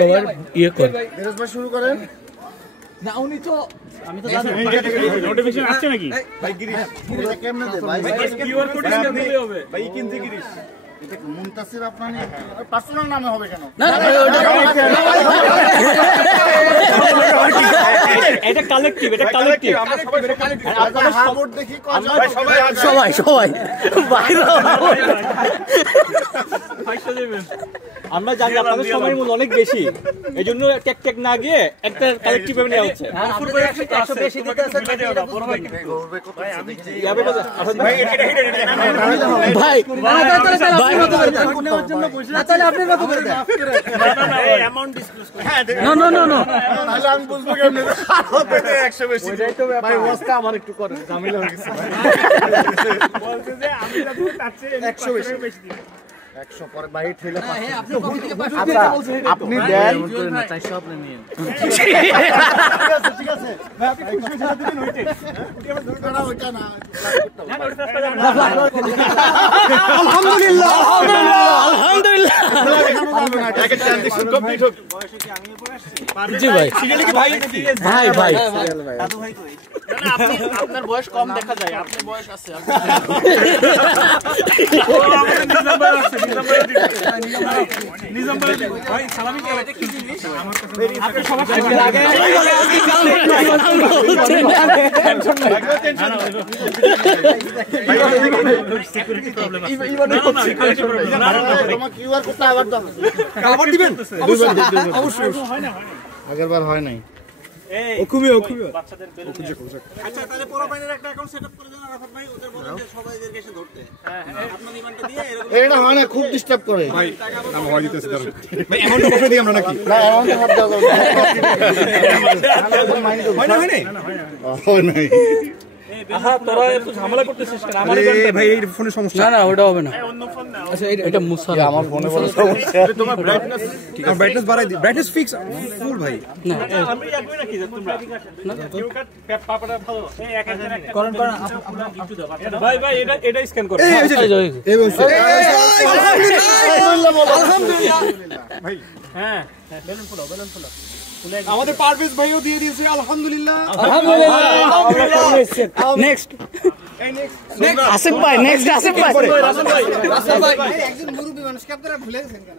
সবার ইয়ে কর শুরু করেন না উনি তো আমি তো নোটিফিকেশন আসছে নাকি ভাই গিরিশ এটা কেমনে দে ভাই কিউআর কোড স্ক্যান দিতে হবে ভাই কিনতে গিরিশ এটা মুনতাসির আপনার পার্সোনাল নামে হবে কেন না এটা কালেক্টিভ এটা কালেক্টিভ আমরা হাবুট দেখি কয়জন সবাই বাইরে আমরা জানি আপনাদের সময়ের মূল্য অনেক বেশি এইজন্য টেক টেক না গিয়ে একটা কালেক্টিভ ভাবে নেওয়া হচ্ছে 100 বেশি দিতে আছে ভাই না তাহলে আপনি কত করে দেন অ্যামাউন্ট ডিসক্লোজ নো তাহলে আমি বুঝবো কেমনে 100 বেশি ভাই ওয়াজটা আমার একটু করেন ঝামেলা হয়ে গেছে বলতে যে আমি যত চাচ্ছি 100 বেশি দিই 100 পরে ভাই ঠেলে হ্যাঁ আপনি পকেট থেকে 500 টাকা বলছেন আপনি দেন 400 আপনি নিন ঠিক আছে ভাই আপনি খুশি সাথে দিন হইতে না ওটা না আলহামদুলিল্লাহ আগে ট্রানজিশন কমপ্লিট হোক জি ভাই ভাই দাদু ভাই কই আপনি আপনার বয়স কম দেখা যায় আপনার বয়স আছে ভাই সালামি কে এটা কি জিনিস আপনি সবার সিকিউরিটি প্রবলেম আছে তোমার কিউআর কোডটা আবার দাও আবার দিবেন অবশ্যই আগেরবার হয় নাই বাচ্চাদের বেলুন আচ্ছা তাহলে পোলাপাইনের একটা অ্যাকাউন্ট সেটআপ করে দেন আরাফাত ভাই ওদের বলেন যে সবাই এদেরকে এসে ধরতে আপনার ইভেন্টটা দিয়ে এরকম এটা হয় না খুব ডিস্টার্ব করে ভাই আমি হয় দিতেছি দাঁড়ান ভাই অ্যামাউন্ট বসে দিই আমরা নাকি না অ্যামাউন্ট হাত দাও হয় নাই আহা তোরা এত ঝামেলা করতেছিস কেন আমার ভাই এই ফোনে সমস্যা না ওটা হবে না অন্য ফোন নাও আচ্ছা এটা মুসা আমার ফোনে বড় সমস্যা তোমার ব্রাইটনেস ঠিক আছে ব্রাইটনেস বাড়াই দিই ব্রাইটনেস ফিক্স ফুল ভাই আমি একই নাকি যে তোমরা কিউ কাট পাপাটা ভালো এই 1000 করেন আপনারা একটু দাও ভাই ভাই এটা স্ক্যান করো এই বলছে আলহামদুলিল্লাহ ভাই হ্যাঁ বেলুন ফুলো আমাদের পারভেজ ভাইও দিয়ে দিয়েছে আলহামদুলিল্লাহ নেক্সট আসিফ ভাই নেক্সট আসিফ ভাই একজন মুরব্বি মানুষকে আপনারা ভুলে গেছেন কেন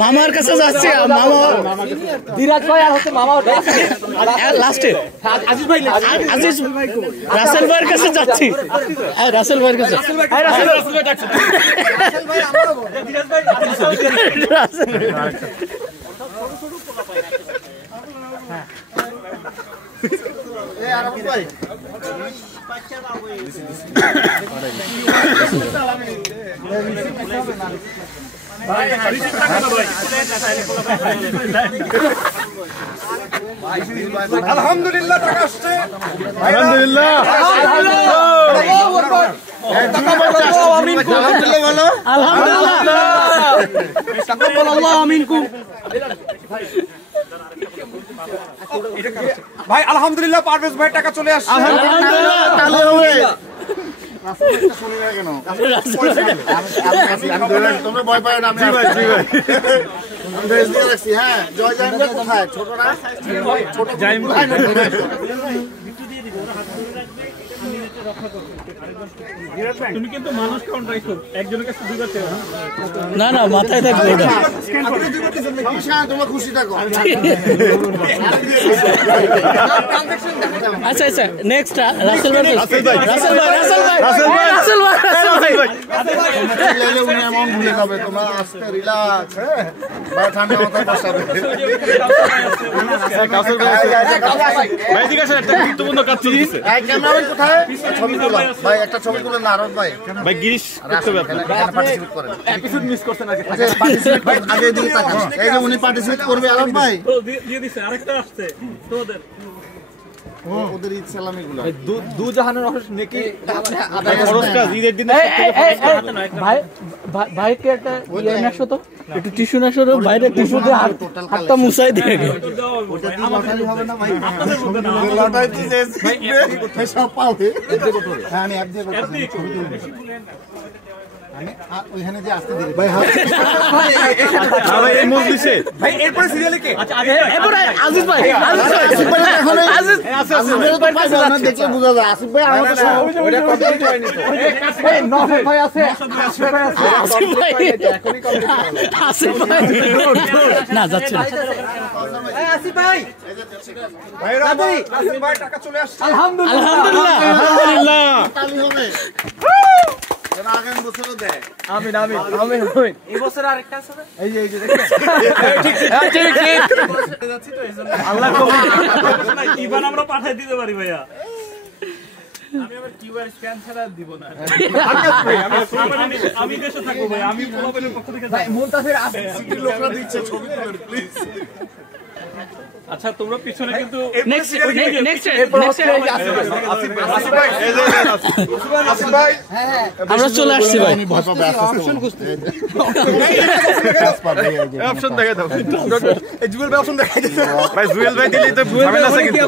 মামার কাছে যাচ্ছে মামা বিরাট ভাই আর হচ্ছে মামা লাস্টে আজিজ ভাই আজিজ রাসেল ভাইয়ের কাছে যাচ্ছি রাসেল ভাইয়ের কাছে রাসেল ভাই ডাকছে রাসেল ভাই আমারও বল ধীরাজ ভাই রাসেল এই আর ভাই আলহামদুলিল্লাহ টাকা আসছে আলহামদুলিল্লাহ আলহামদুলিল্লাহ বলো আলহামদুলিল্লাহ তাকাব্বালাল্লাহু মিনকুম ভাই আলহামদুলিল্লাহ পারভেজ ভাই টাকা চলে আসছে আলহামদুলিল্লাহ তাহলে হবে তোমরা ভয় পায় না আমি রাখছি হ্যাঁ জয় জাইমরা কোথায় ছোটরা ছোট জাইম তুমি কিন্তু মানুষ কাউন্ট রাখো একজনের কাছে দুইবার চেয়ে না মাথায় থাকবে ওটা তোমরা খুশি থাকো আচ্ছা নেক্সট রাসেল ভাই উনি এমন ভুলে যাবে তোমরা আস্তে রিল্যাক্স হ্যাঁ বা ঠান্ডা মাথায় বসাবে ভাই ঠিক আছে একটা গুরুত্বপূর্ণ কাজ চলছে ক্যামেরাম্যান কোথায় ছবি তোলা ভাই একটা ছবি তুলে না আরব ভাই ভাই গিরিশ করতে হবে আপনার পার্টিসিপেট করেন এপিসোড মিস করতে না পার্টিসিপেট আগে দিয়ে তাকান এই যে উনি পার্টিসিপেট করবে আরব ভাই তো দিয়ে দিছে আরেকটা আসছে তো ওদের ওদের ঈদ সালামিগুলো দু জাহানের রহস্য নেকি খরচটা ঈদের দিনে ভাইকে একটা ইয়ে নাশো তো একটু টিস্যু নাশো তো বাইরে টিস্যু দিয়ে হাতটা মুছাই দিয়ে ওটা দিয়ে লটারি হবে না ভাই লটারি দিয়ে সব পাবে হ্যাঁ আমি অ্যাপ দিয়ে করতেছি ছবি তুলবো ওইখানে যে আসতে দিই ভাই এই মজলিসে ভাই এরপরে সিরিয়ালে কে আচ্ছা এরপরে আজিজ ভাই দেখে বোঝা যায় আসিফ ভাই আমাদের ওটা কমপ্লিট হয়নি তো নফল ভাই আছে আসিফ ভাই না যাচ্ছে না আসিফ ভাই ভাই রাবি আসিফ ভাই টাকা চলে আসছে আলহামদুলিল্লাহ তালি হবে যেন আগামী বছরও দেয় আমিন এই বছর আরেকটা আছে না? যাচ্ছি তো এইজন্য আল্লাহ কবুল ইবান আমরা পাঠিয়ে দিতে পারি ভাইয়া আমি আবার কিউআর স্ক্যান ছাড়া দিব না। আমি দেশে থাকবো ভাই আমি পোলাপেনের পক্ষ থেকে সিটির লোকরা দিচ্ছে ছবি তুলেন প্লিজ আচ্ছা তোমরা পিছনে কিন্তু নেক্সট আসিফ ভাই আমরা চলে আসছি ভাই আমি ভয় পাবে অপশন খুঁজতে অপশন দেখাই দাও এই জুয়েল ভাই অপশন দেখাই দিতে ভাই জুয়েল ভাই দিলেই তো ঝামেলা আছে কিন্তু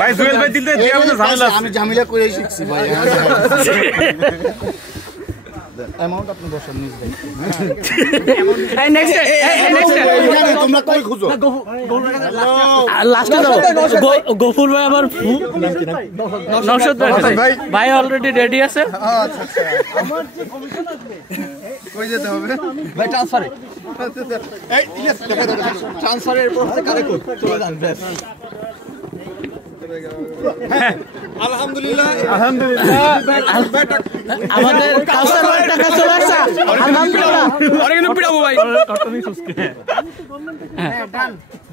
ভাই জুয়েল ভাই দিলে যে আমাদের ঝামেলা আছে আমি ঝামেলা করে শিখছি ভাই অ্যামাউন্ট আপনি বসান নিজ ভাই নেক্সট তোমরা কই খুঁজো লাস্টে দাও গফুর ভাই আবার নওশাদ ভাই ভাই অলরেডি রেডি আছে কই যেতে হবে ভাই ট্রান্সফারে এই ইয়েস দেখা দাও ট্রান্সফারের পর হচ্ছে কালেক্ট চলে যান আলহামদুলিল্লাহ আমাদের কাউসার ভাই টাকা চলে আসছে আলহামদুলিল্লাহ অনেক কিন্তু পিড়াবো ভাই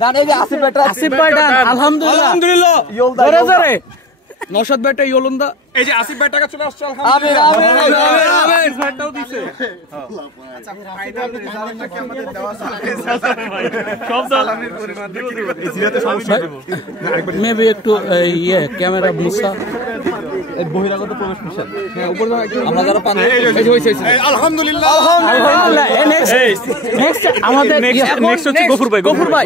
দান এই যে আসিফ ভাই ডান আলহামদুলিল্লাহ জোরে জোরে নওশাদ ভাইটা ইয়োলন্দা এই যে আসিফ ভাই টাকা চলে আসছে আমিন আমিন ভাইটাও দিছে মেবি একটু ইয়ে ক্যামেরা মুসা বহিরাগত প্রবেশ নিষেধ আমরা যারা পান আলহামদুলিল্লাহ আলহামদুলিল্লাহ নেক্সট আমাদের নেক্সট হচ্ছে গফুর ভাই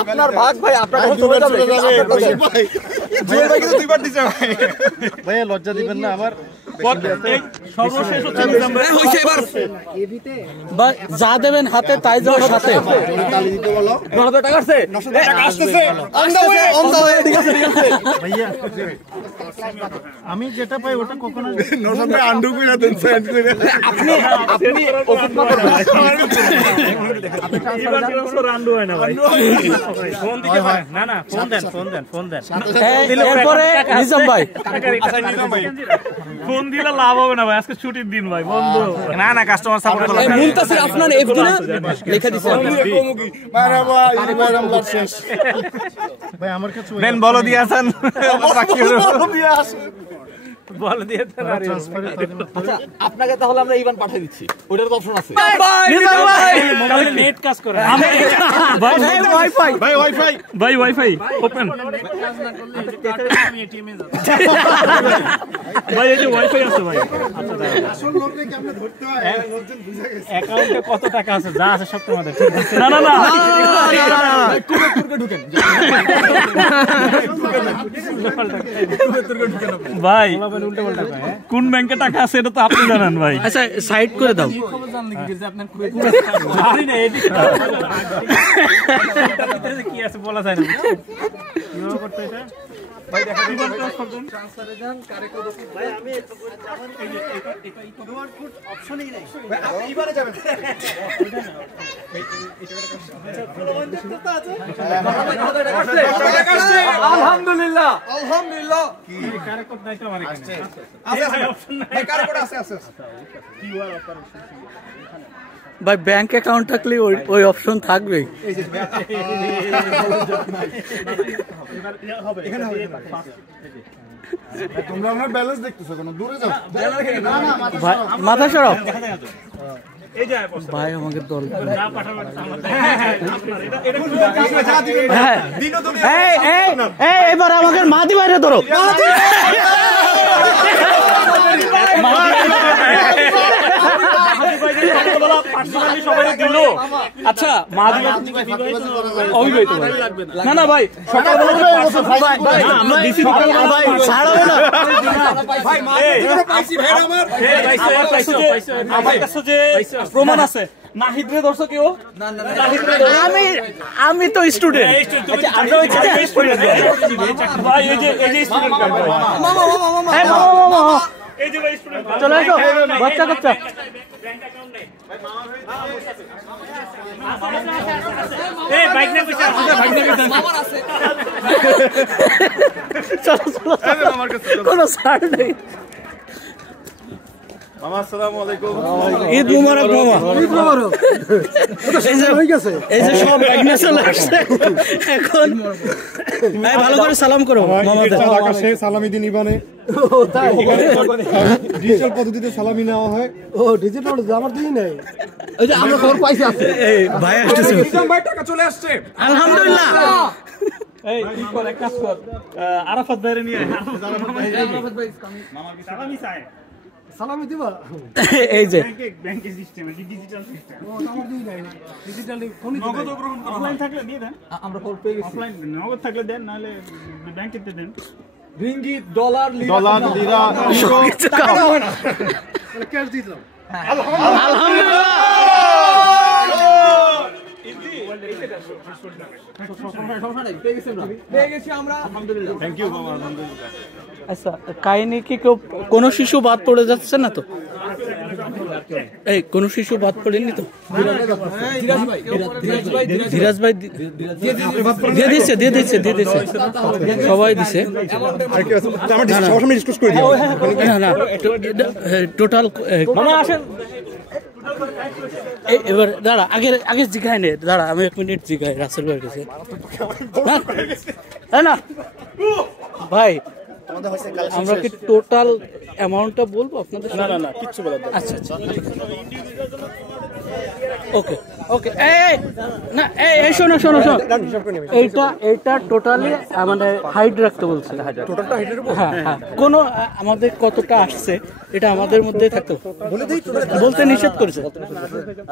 আপনার ভাগ ভাই আপনার জুয়েল ভাই কিন্তু দুইবার দিছে ভাই ভাই লজ্জা দিবেন না আবার সর্বশেষ হচ্ছে নিজাম ভাই হইছে এবার ভাই যা দেবেন হাতে তাই যাওয়ার সাথে তালি দিতে বলো টাকা আছে টাকা আসতেছে অন দা ওয়ে ঠিক আছে ভাইয়া আমি যেটা পাই ওটা কখনো নরসন ভাই আন্ডু কইরা দেন সেন্ড কইরা আপনি ওষুধ না রান্ডু হয় না ভাই ফোন দিকে ভাই না না ফোন দেন এরপরে নিজাম ভাই ফোন দিলে লাভ হবে না ভাই আজকে ছুটির দিন ভাই বন্ধ না না কাস্টমার সাপোর্ট এই মুনতাসির আপনার এফডি না লেখা দিছে মারাবা ইমারাম শেষ ভাই আমার কাছে দেন বলো দিয়েছেন বাকি হলো দিয়ে আসে বলো দিয়েছেন আর আচ্ছা আপনাকে তাহলে আমরা ইভান পাঠিয়ে দিচ্ছি ওটার তো অপশন আছে নিজাম ভাই মোবাইলে নেট কাজ করে ভাই ওয়াইফাই ভাই ওয়াইফাই ওপেন আমি এটিএমে যাব। ভাই এই যে ওয়াইফাই আছে ভাই আসল লোককে কেমনে ধরতে হয় লোকজন বুঝে গেছে অ্যাকাউন্টে কত টাকা আছে যা আছে সব তোমাদের না না না ভাই কোন ব্যাংকে টাকা আছে এটা তো আপনি জানেন ভাই আচ্ছা সাইড করে দাও জানি না এদিকে কি আছে বলা যায় না কিভাবে করতে এটা ভাই দেখা দিবেন ট্রান্সফার দেন ট্রান্সফারে যান কারেক্ট ভাই আমি এই যে ডোয়ার কোড অপশনই নাই ভাই আপনি এবারে যাবেন আলহামদুলিল্লাহ কি কারেক্ট কোড নাই তো আমার এখানে আছে ভাই অপশন নাই ভাই কার কোড আছে কিউআর অপারেশন ভাই ব্যাংক অ্যাকাউন্ট থাকলে ওই অপশন থাকবে তোমরা আমার ব্যালেন্স দেখতেছো কেন দূরে যাও না না মাথা সরাও এই যে অপশন ভাই আমাকে দল না পাঠাবেন আপনার এটা হ্যাঁ এই এবার আমাকে মাদি বাইরে ধরো পার্সোনালি সবাই দিল। আচ্ছা মা অবিবাহিত ভাই না না ভাই আমরা দিছি ছাড়াবো না ভাই মা পাইছি ভাই আমার আমার কাছে যে প্রমাণ আছে নাহিদরে দর্শক কেউ আমি তো স্টুডেন্ট আচ্ছা আমরা হচ্ছে ভাই এই যে স্টুডেন্ট মামা এই যে ভাই স্টুডেন্ট চলে আসো বাচ্চা কাচ্চা ব্যাংক অ্যাকাউন্ট নেই ভাই মামা এই বাইক না কইছে আছে বাইক না কইছে মামার আছে চলো চলো মামার কাছে কোনো ছাড় নেই মামা আসসালামু আলাইকুম ঈদ মুবারক মামা ঈদ মুবারক এই যে সব বাইক নিয়ে চলে আসছে এখন ভাই ভালো করে সালাম করো মামাদের আকাশে সালামি দিন ইবানে ডিজিটাল পদ্ধতিতে সালামি নেওয়া হয় ও ডিজিটাল আমার দিই নাই ওই যে আমরা খবর পাইছি আছে এই ভাই আসছে ভাই টাকা চলে আসছে আলহামদুলিল্লাহ এই কি কর এক কাজ কর আরাফাত ভাইরে নিয়ে আরাফাত ভাই মামা কি সালামি চায় সালামি দিবা এই যে ব্যাংকে সিস্টেম ডিজিটাল সিস্টেম ও আমার দিই নাই ডিজিটালি ফোন নগদ গ্রহণ করা অফলাইন থাকলে দিয়ে দেন আমরা খবর পেয়ে গেছি অফলাইন নগদ থাকলে দেন নাহলে ব্যাংকে দেন রিঙ্গিত ডলার লিরা কিছু কাম হয় না তাহলে ক্যাশ দিলাম আচ্ছা কাহিনী কি কেউ কোন শিশু বাদ পড়ে যাচ্ছে না তো এই কোন শিশু বাদ পড়েনি তো ধীরাজ ভাই দিয়ে দিচ্ছে সবাই দিছে না টোটাল মামা আসেন এবার দাঁড়া আগে জিগাই নে দাঁড়া আমি 1 মিনিট জিগাই রাসেল ভাইয়ের কাছে না ভাই আমরা কি টোটাল অ্যামাউন্টটা বলবো আপনাদের না কিচ্ছু বলা দরকার আচ্ছা ওকে এই না এই শোনো এইটা টোটালি মানে হাইট রাখতে বলছে টোটালটা হাইটের উপর হ্যাঁ কোনো আমাদের কতটা আসছে এটা আমাদের মধ্যেই থাকতো বলতে নিষেধ করেছে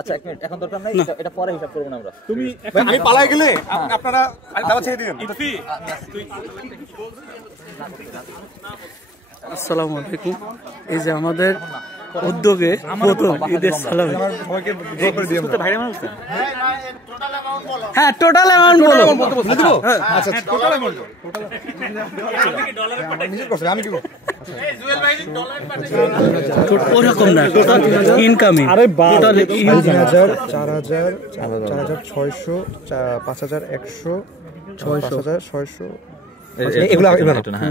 আচ্ছা 1 মিনিট এখন দরকার নাই এটা পরে হিসাব করব না আমরা তুমি আমি পালাই গেলে আপনারা দাওয়া ছেড়ে দিন ইতফি আসসালামু আলাইকুম এই যে আমাদের উদ্যোগে প্রথম ঈদের সালামি হ্যাঁ টোটাল অ্যামাউন্ট বলো আচ্ছা টোটাল অ্যামাউন্ট ওরকম না টোটাল ইনকামিং টোটাল 3000 4000 4600 5100 5600 এগুলো না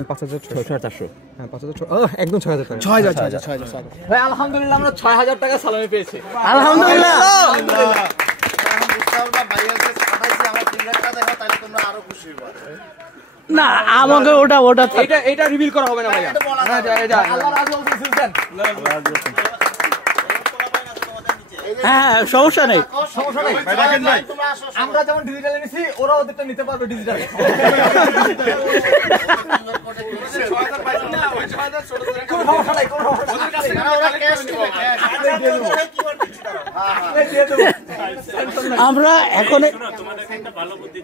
5600 হ্যাঁ 5600 একদম 6000 টাকা 6000 ভাই আলহামদুলিল্লাহ আমরা 6000 টাকা সালামি পেয়েছি আলহামদুলিল্লাহ না আমাকে ওটা এটা রিভিল করা হবে না ভাইয়া আল্লাহ রাজ বলছেন হ্যাঁ সমস্যা নেই আমরা যেমন ডিজিটালে নিছি ওরা ওদেরটা নিতে পারবে ডিজিটালে 6000 পাইছেন না ওই 6000 ছোট করে কোনো সমস্যা নাই ওদের কাছে ওরা ক্যাশ দিবে আমরা এখন তোমাদের একটা ভালো বুদ্ধি